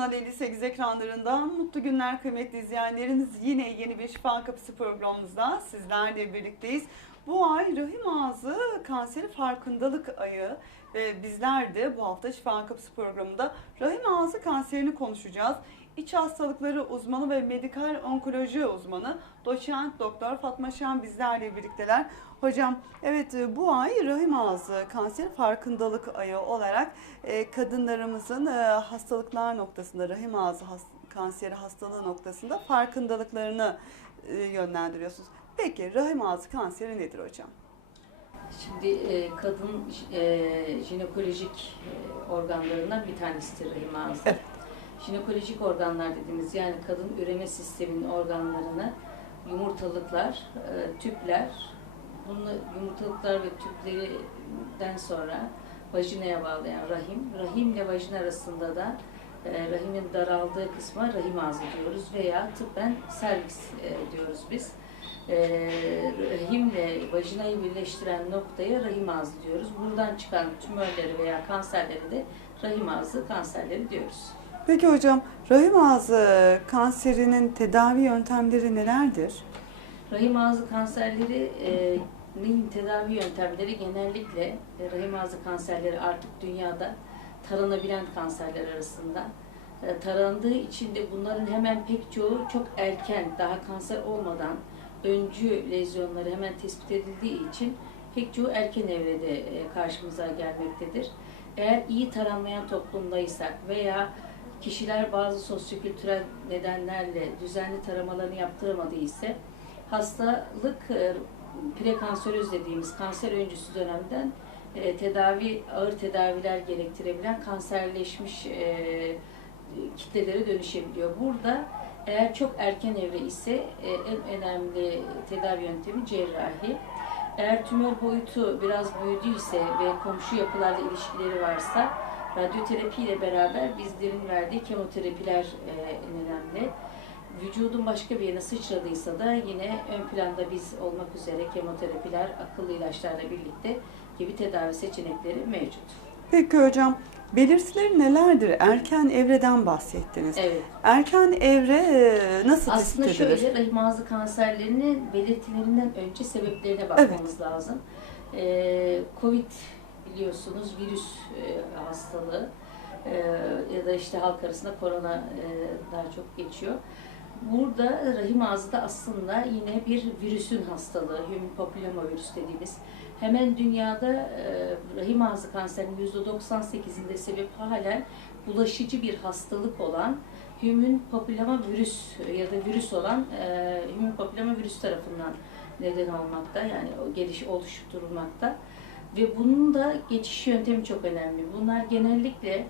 Kanal 58 ekranlarından mutlu günler kıymetli izleyenleriniz. Yine yeni bir Şifa Kapısı programımızda sizlerle birlikteyiz. Bu ay rahim ağzı kanseri farkındalık ayı ve bizler de bu hafta Şifa Kapısı programında rahim ağzı kanserini konuşacağız. İç hastalıkları uzmanı ve medikal onkoloji uzmanı doçent doktor Fatma Şen bizlerle birlikteler. Hocam evet e, bu ay rahim ağzı kanseri farkındalık ayı olarak e, kadınlarımızın e, hastalıklar noktasında rahim ağzı kanseri hastalığı noktasında farkındalıklarını yönlendiriyorsunuz. Peki rahim ağzı kanseri nedir hocam? Şimdi e, kadın e, jinekolojik e, organlarından bir tanesidir rahim ağzı. Evet. Jinekolojik organlar dediğimiz yani kadın üreme sisteminin organlarını yumurtalıklar, e, tüpler, bunu yumurtalıklar ve tüplerinden sonra vajinaya bağlayan rahim, rahimle vajin arasında da e, rahimin daraldığı kısma rahim ağzı diyoruz veya tıbben servis e, diyoruz biz rahimle vajinayı birleştiren noktaya rahim ağzı diyoruz. Buradan çıkan tümörleri veya kanserleri de rahim ağzı kanserleri diyoruz. Peki hocam rahim ağzı kanserinin tedavi yöntemleri nelerdir? Rahim ağzı kanserleri e, tedavi yöntemleri genellikle e, rahim ağzı kanserleri artık dünyada taranabilen kanserler arasında. E, tarandığı için de bunların hemen pek çoğu çok erken, daha kanser olmadan öncü lezyonları hemen tespit edildiği için pek çoğu erken evrede karşımıza gelmektedir. Eğer iyi taranmayan toplumdaysak veya kişiler bazı sosyokültürel nedenlerle düzenli taramalarını yaptıramadığı ise hastalık e, prekanseröz dediğimiz kanser öncüsü dönemden e, tedavi ağır tedaviler gerektirebilen kanserleşmiş e, kitlelere dönüşebiliyor. Burada eğer çok erken evre ise en önemli tedavi yöntemi cerrahi. Eğer tümör boyutu biraz büyüdüyse ve komşu yapılarla ilişkileri varsa radyoterapi ile beraber bizlerin verdiği kemoterapiler e, önemli. Vücudun başka bir yerine sıçradıysa da yine ön planda biz olmak üzere kemoterapiler, akıllı ilaçlarla birlikte gibi tedavi seçenekleri mevcut. Peki hocam belirtileri nelerdir? Erken evreden bahsettiniz. Evet. Erken evre e, nasıl Aslında tespit edilir? şöyle rahim ağzı kanserlerinin belirtilerinden önce sebeplerine bakmamız lazım. Ee, Covid biliyorsunuz virüs e, hastalığı e, ya da işte halk arasında korona e, daha çok geçiyor. Burada rahim ağzı da aslında yine bir virüsün hastalığı, human papillomavirüs dediğimiz. Hemen dünyada rahim ağzı kanserinin %98'inde sebep halen bulaşıcı bir hastalık olan human papilloma virüs ya da virüs olan e, human papilloma virüs tarafından neden olmakta yani geliş oluşturulmakta ve bunun da geçiş yöntemi çok önemli. Bunlar genellikle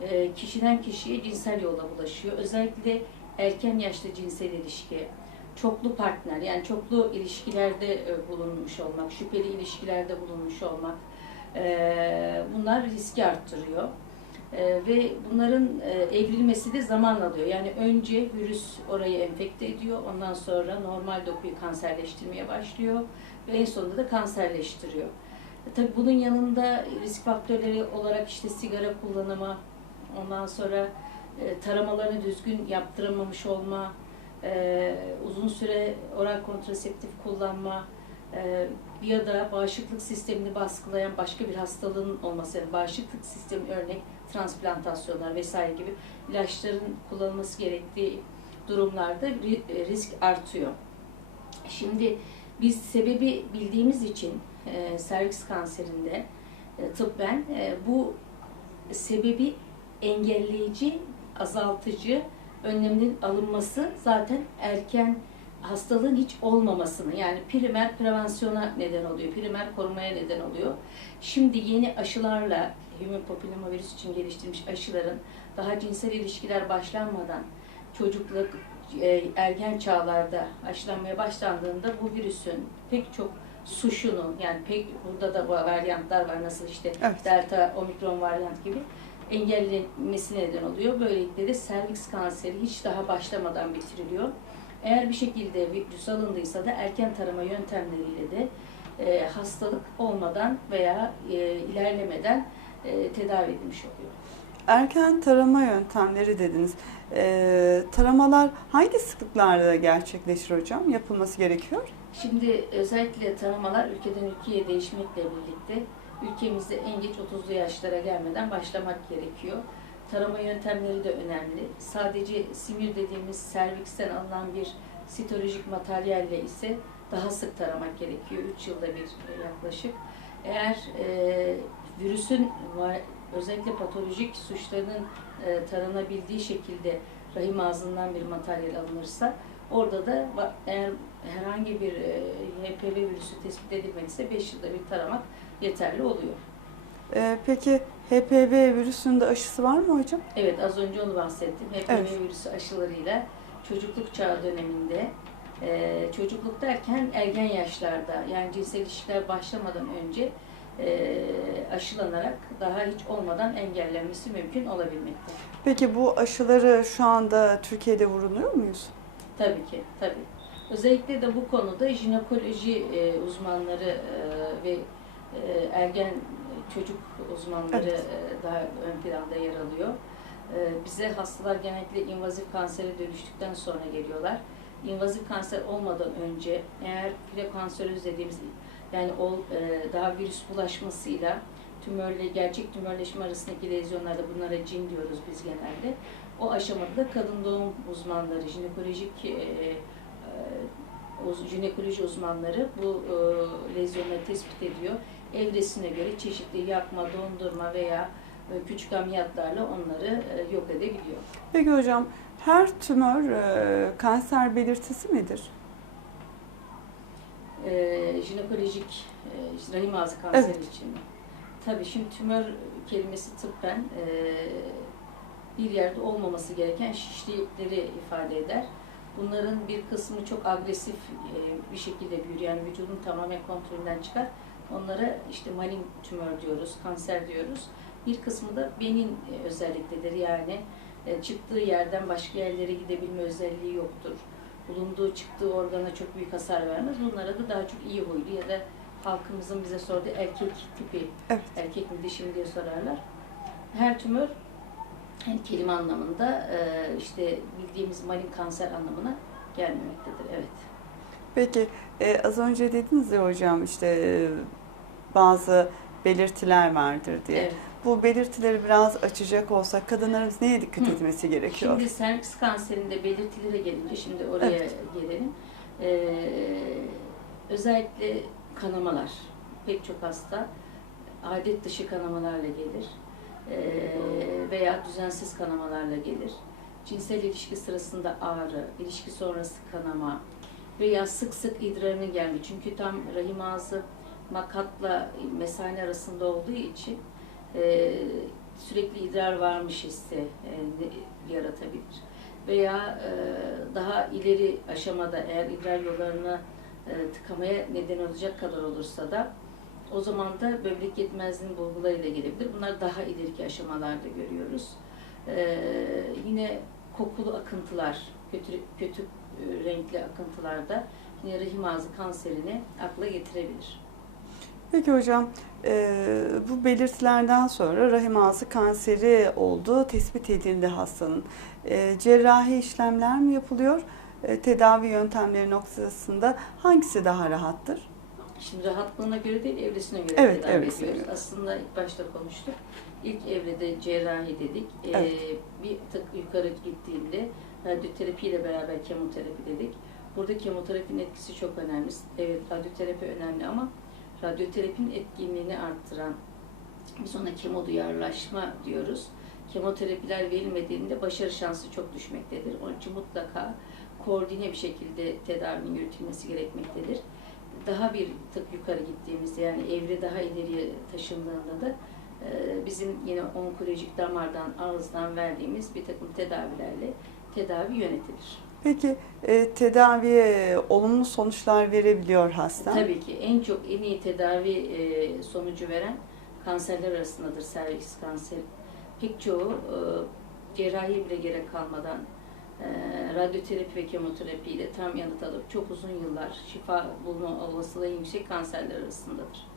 e, kişiden kişiye cinsel yolla bulaşıyor. Özellikle erken yaşta cinsel ilişki, çoklu partner yani çoklu ilişkilerde e, bulunmuş olmak, şüpheli ilişkilerde bulunmuş olmak e, bunlar riski arttırıyor. Ve bunların evrilmesi de zaman alıyor. Yani önce virüs orayı enfekte ediyor, ondan sonra normal dokuyu kanserleştirmeye başlıyor ve en sonunda da kanserleştiriyor. E, tabii bunun yanında risk faktörleri olarak işte sigara kullanımı, ondan sonra e, taramalarını düzgün yaptıramamış olma, e, uzun süre oral kontraseptif kullanma, e, ya da bağışıklık sistemini baskılayan başka bir hastalığın olması, yani bağışıklık sistemi örnek transplantasyonlar vesaire gibi ilaçların kullanılması gerektiği durumlarda e, risk artıyor. Şimdi biz sebebi bildiğimiz için e, serviks kanserinde e, tıbben e, bu sebebi engelleyici, azaltıcı önlemlerin alınması zaten erken hastalığın hiç olmamasını yani primer prevansiyona neden oluyor, primer korumaya neden oluyor. Şimdi yeni aşılarla human papillomavirüs için geliştirilmiş aşıların daha cinsel ilişkiler başlanmadan çocukluk, e, ergen çağlarda aşılanmaya başlandığında bu virüsün pek çok suşunu yani pek burada da bu varyantlar var nasıl işte Evet. delta, omikron varyant gibi engellenmesine neden oluyor. Böylelikle de serviks kanseri hiç daha başlamadan bitiriliyor. Eğer bir şekilde virüs alındıysa da erken tarama yöntemleriyle de e, hastalık olmadan veya e, ilerlemeden e, tedavi edilmiş oluyor. erken tarama yöntemleri dediniz. Ee, taramalar hangi sıklıklarda gerçekleşir hocam? Yapılması gerekiyor? Şimdi özellikle taramalar ülkeden ülkeye değişmekle birlikte ülkemizde en geç 30'lu yaşlara gelmeden başlamak gerekiyor. Tarama yöntemleri de önemli. Sadece simir dediğimiz serviksten alınan bir sitolojik materyalle ise daha sık taramak gerekiyor. 3 yılda bir e, yaklaşık. Eğer e, virüsün özellikle patolojik suçlarının e, taranabildiği şekilde rahim ağzından bir materyal alınırsa orada da eğer herhangi bir e, HPV virüsü tespit edilmediyse 5 yılda bir taramak yeterli oluyor. Ee, peki HPV virüsünün de aşısı var mı hocam? Evet az önce onu bahsettim. HPV Evet. virüsü aşılarıyla çocukluk çağı döneminde e, çocukluk derken ergen yaşlarda yani cinsel ilişkiler başlamadan önce e, aşılanarak daha hiç olmadan engellenmesi mümkün olabilmekte. Peki bu aşıları şu anda Türkiye'de vuruluyor muyuz? Tabii ki, tabii. Özellikle de bu konuda jinekoloji e, uzmanları e, ve e, ergen çocuk uzmanları Evet. e, daha ön planda yer alıyor. E, bize hastalar genellikle invazif kansere dönüştükten sonra geliyorlar. İnvazif kanser olmadan önce eğer prekanseröz dediğimiz yani ol, e, daha virüs bulaşmasıyla tümörle gerçek tümörleşme arasındaki lezyonlarda bunlara cin diyoruz biz genelde. O aşamada kadın doğum uzmanları, jinekolojik e, e, uz- jinekoloji uzmanları bu e, lezyonları tespit ediyor. Evresine göre çeşitli yakma, dondurma veya e, küçük ameliyatlarla onları e, yok edebiliyor. Peki hocam her tümör e, kanser belirtisi midir? e, jinekolojik e, rahim ağzı kanseri Evet. için. Tabii şimdi tümör kelimesi tıbben e, bir yerde olmaması gereken şişlikleri ifade eder. Bunların bir kısmı çok agresif e, bir şekilde büyür. Yani vücudun tamamen kontrolünden çıkar. Onlara işte malign tümör diyoruz, kanser diyoruz. Bir kısmı da benin e, özelliktedir. Yani e, çıktığı yerden başka yerlere gidebilme özelliği yoktur bulunduğu çıktığı organa çok büyük hasar vermez. Bunlara da daha çok iyi huylu ya da halkımızın bize sorduğu erkek tipi, Evet. erkek mi dişi mi diye sorarlar. Her tümör yani kelime anlamında e, işte bildiğimiz malign kanser anlamına gelmemektedir. Evet. Peki e, az önce dediniz ya hocam işte e, bazı belirtiler vardır diye. evet. Bu belirtileri biraz açacak olsak kadınlarımız neye dikkat Hı. etmesi gerekiyor? Şimdi serviks kanserinde belirtilere gelince şimdi oraya Evet. gelelim. Ee, özellikle kanamalar. Pek çok hasta adet dışı kanamalarla gelir. Veya düzensiz kanamalarla gelir. Cinsel ilişki sırasında ağrı, ilişki sonrası kanama veya sık sık idrarının gelme. Çünkü tam rahim ağzı makatla mesane arasında olduğu için sürekli idrar varmış hissi yaratabilir. Veya daha ileri aşamada eğer idrar yollarına e, tıkamaya neden olacak kadar olursa da o zaman da böbrek yetmezliğinin bulgularıyla gelebilir. Bunlar daha ileriki aşamalarda görüyoruz. E, yine kokulu akıntılar, kötü, kötü e, renkli akıntılarda yine rahim ağzı kanserini akla getirebilir. Peki hocam e, bu belirtilerden sonra rahim ağzı kanseri olduğu tespit edildi hastanın. E, cerrahi işlemler mi yapılıyor? E, tedavi yöntemleri noktasında hangisi daha rahattır? Şimdi rahatlığına göre değil, evresine göre Evet, tedavi evresine ediyoruz. göre. Aslında ilk başta konuştuk. İlk evrede cerrahi dedik. Ee, Evet. bir tık yukarı gittiğinde radyoterapi ile beraber kemoterapi dedik. Burada kemoterapinin etkisi çok önemli. Evet, radyoterapi önemli ama radyoterapinin etkinliğini arttıran, biz ona kemoduyarlaşma diyoruz. Kemoterapiler verilmediğinde başarı şansı çok düşmektedir. Onun için mutlaka koordine bir şekilde tedavinin yürütülmesi gerekmektedir daha bir tık yukarı gittiğimizde yani evre daha ileriye taşındığında da e, bizim yine onkolojik damardan, ağızdan verdiğimiz bir takım tedavilerle tedavi yönetilir. Peki e, tedaviye olumlu sonuçlar verebiliyor hasta. Tabii ki en çok en iyi tedavi e, sonucu veren kanserler arasındadır serviks kanseri. Pek çoğu e, cerrahi bile gerek kalmadan e, radyoterapi ve kemoterapi ile tam yanıt alıp çok uzun yıllar şifa bulma olasılığı yüksek kanserler arasındadır.